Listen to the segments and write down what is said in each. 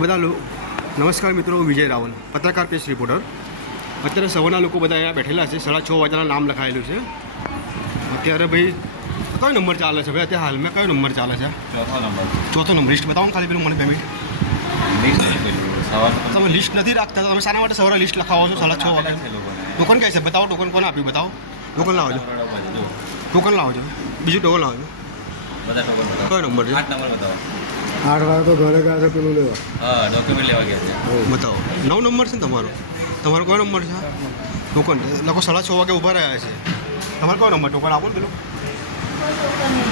બધા નમસ્કાર મિત્રો, હું વિજય રાવલ, પત્રકાર પેશ રિપોર્ટર. અત્યારે સવારના લોકો બધા અહીંયા બેઠેલા છે. 6:30 વાગ્યાના નામ લખાયેલું છે. અત્યારે ભાઈ કયો નંબર ચાલે છે? ભાઈ અત્યારે હાલમાં કયો નંબર ચાલે છે? ચોથો નંબર. લિસ્ટ બતાવો ખાલી પેલું મને 2 મિનિટ. તમે લિસ્ટ નથી રાખતા, તમે શાના માટે સવારે લિસ્ટ લખાવો છો 6:30 વાગે? ટોકન ક્યાં છે? બતાવો. ટોકન કોને આપ્યું? બતાવો. ટોકન લાવો છો. ટોકન લાવો છો. બીજું ટોકન લાવો છો. કયો નંબર છે? 8 નંબર બતાવો. 8 વાગે તો ઘરે ગયા છે પેલું લેવા. હા, ડોક્યુમેન્ટ લેવા ગયા છે. બતાવો. 9 નંબર છે ને તમારો? તમારો કયો નંબર છે? ટોકન લોકો 6:30 વાગે ઊભા રહ્યા છે. તમારો કયો નંબર? ટોકન આપો ને પેલું.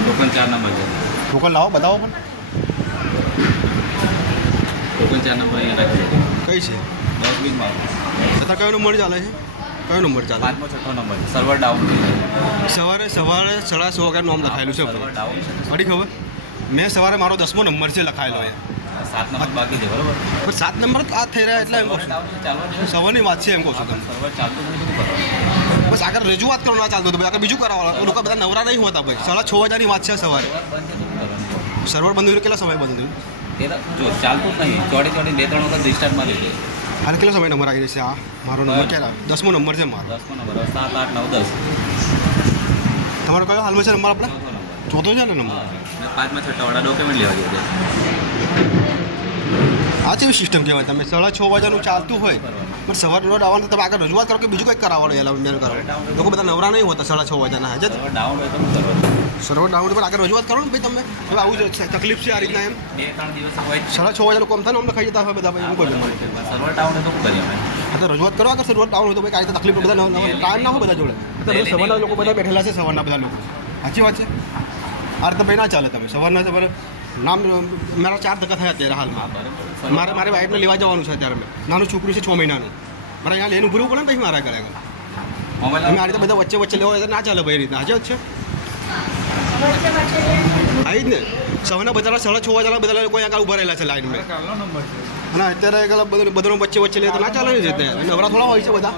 ટોકન 4 નંબર છે. ટોકન લાવો, બતાવો પણ. ટોકન 4 નંબર અહીંયા રાખી કઈ છે? 10 મિનિટમાં તથા કયો નંબર ચાલે છે? કયો નંબર ચાલે? 5મો 6ઠ્ઠો નંબર છે. સર્વર ડાઉન સવારે 6:30 વાગ્યાનું નામ લખાયેલું છે. સર્વર ડાઉન છે. પડી ખબર? મેં સવારે મારો 10મો નંબર છે લખાયેલો છે. 7 નંબર બાકી છે, બરોબર? પણ 7 નંબર તો આ થઈ રહ્યા એટલે એમ કહું છું. ચાલુ સવારની વાત છે એમ કહું છું તમને. સર્વર ચાલતું નથી, શું કરવાનું? બસ આગળ રજૂઆત કરો, ના ચાલતું હતું આગળ બીજું કરાવવાનું. લોકો બધા નવરા નહીં હોતા ભાઈ. 6:30 વાગ્યાની વાત છે સવારે. સર્વર બંધ થયું કેટલા સમય બંધ થયું? જો ચાલતું જ નહીં, ચોડી 2-3 વખત રિસ્ટાર્ટમાં લઈ લે. હાલ કેટલો સમય નંબર આવી જશે? આ મારો નંબર ક્યારે? 10મો નંબર છે મારો. 10મો નંબર 7, 8, 9, 10. તમારો કયો હાલમાં છે નંબર? આપણે ચોથો છે ને નંબર? 5મા 6ઠ્ઠા વાળા ડોક્યુમેન્ટ લેવા ગયા છે. આ કેવી સિસ્ટમ કહેવાય? તમે 6:30 વાગ્યાનું ચાલતું હોય પણ સવારે રોડ આવવાનું, તમે આગળ રજૂઆત કરો કે બીજું કંઈક કરાવવાનું એલા મેલ કરો. લોકો બધા નવરા નહીં હોતા 6:30 વાગ્યાના. હાજર સર્વર ડાઉન હોય તો શું કરવાનું? સર્વર ડાઉન પણ આગળ રજૂઆત કરો ને ભાઈ. તમે હવે આવું જ તકલીફ છે આ રીતના એમ. 2-3 દિવસ હોય 6:30 વાગ્યા લોકો અમથા નામ લખાઈ જતા હોય બધા ભાઈ. એમ કહું છું. સર્વર ડાઉન હોય તો શું કરીએ અમે? હા તો રજૂઆત કરો આગળ. સર્વર ડાઉન હોય તો ભાઈ કાંઈ તકલીફ બધા ટાઈમ ના હોય બધા જોડે. તો સવારના લોકો બધા બેઠેલા છે, સવારના બધા લોકો. સાચી વાત છે. આ રીતે ભાઈ ના ચાલે. તમે સવારે નામ મારા 4 ધક્કા થયા અત્યારે હાલમાં. મારી વાઈફને લેવા જવાનું છે અત્યારે. મેં નાનું છોકરું છે 6 મહિનાનું. મારે અહીંયા લઈને ઉભરું પડે ને પછી મારા ઘરે આગળ. તમે આ રીતે બધા વચ્ચે લેવા ના ચાલે ભાઈ. રીતના હાજર છે. આવી જ ને સવારના બધા 6:30 વાગ્યાના બધા લોકો અહીંયા ઊભા રહેલા છે લાઈનમાં. અને અત્યારે બધાનો વચ્ચે લે તો ના ચાલે છે. નવરા થોડા હોય છે બધા.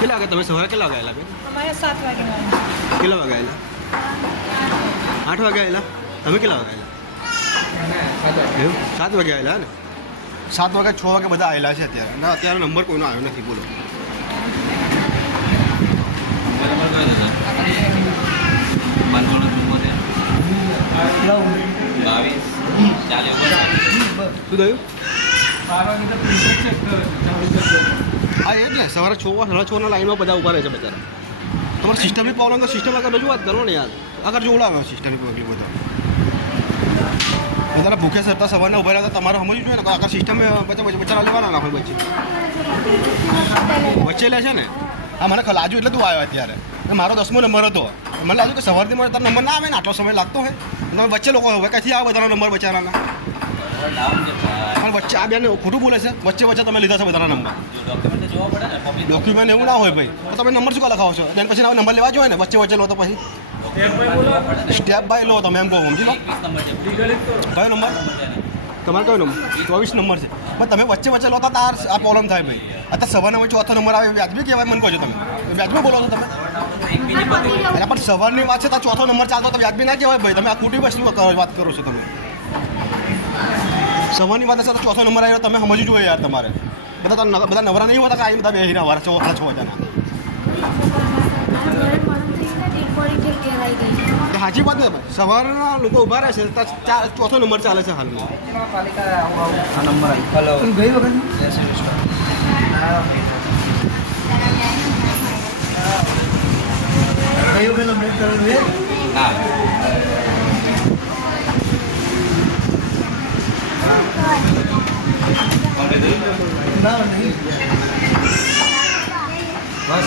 કેટલા વાગે તમે સવારે કેટલા વાગે આવેલા બેન? અમારે 7 વાગે. કેટલા વાગે આવેલા? 8 વાગે આવેલા. તમે કેટલા વાગે આવેલા? 7 વાગે આવેલા ને? 7 વાગે 6 વાગે બધા આવેલા છે અત્યારે. ના અત્યારે નંબર કોઈનો આવ્યો નથી. બોલો. શું થયું? હા એ જ ને. સવારે 6:30 લાઈનમાં બધા ઉભા રહે છે બચારા. તમારે સિસ્ટમની પ્રોબ્લેમ તો સિસ્ટમ આગળ રજૂઆત કરો ને યાર. આગળ જોડાવે સિસ્ટમની પ્રોબ્લેમ બધા. બધાને ભૂખે સરતા સવારના ઉભા રહ્યા તમારે સમજવું જોઈએ ને. આગળ સિસ્ટમ બચારા લેવાના ના હોય વચ્ચે લે છે ને. હા મને લાજુ એટલે તું આવ્યો અત્યારે. મારો 10મો નંબર હતો. મને લાગ્યું કે સવારથી મને તારો નંબર ના આવે ને આટલો સમય લાગતો હોય. તમે વચ્ચે લોકો હવે ક્યાંથી આવે બધાનો નંબર બચારાના? પણ વચ્ચે આ બેન ખોટું બોલે છે. વચ્ચે તમે લીધા છે બધાના નંબર. ડોક્યુમેન્ટ એવું ના હોય ભાઈ. તો તમે નંબર શું લખાવો છો? બેન પછી નંબર લેવા જોઈએ ને. વચ્ચે લો તો પછી સ્ટેપ બાય લો. તમે એમ કહો સમજી લો. કયો નંબર? તમારો કયો નંબર? 24 નંબર છે. પણ તમે વચ્ચે લો તો આ પ્રોબ્લેમ થાય ભાઈ. અત્યારે સવારના ચોથો નંબર આવે વ્યાજબી કહેવાય? મને કહો છો તમે વ્યાજબી બોલો છો તમે? એટલે પણ સવારની વાત છે તો ચોથો નંબર ચાલતો તો વ્યાજબી ના કહેવાય ભાઈ. તમે આ ખોટી વસ્તુ વાત કરો છો તમે. સવારની વાત હશે તો ચોથો નંબર આવ્યો. તમે સમજવું જોઈએ યાર. તમારે બધા નવરા નહીં હોતા કાંઈ બધા બેહીના વાર 6 વાગ્યાના. સાચી વાત ને ભાઈ. સવારના લોકો ઊભા રહે છે. ચોથો નંબર ચાલે છે હાલમાં. આ નંબર હેલો ગઈ વખત અપડેટ કરેલું છે. હા ના નહીં બસ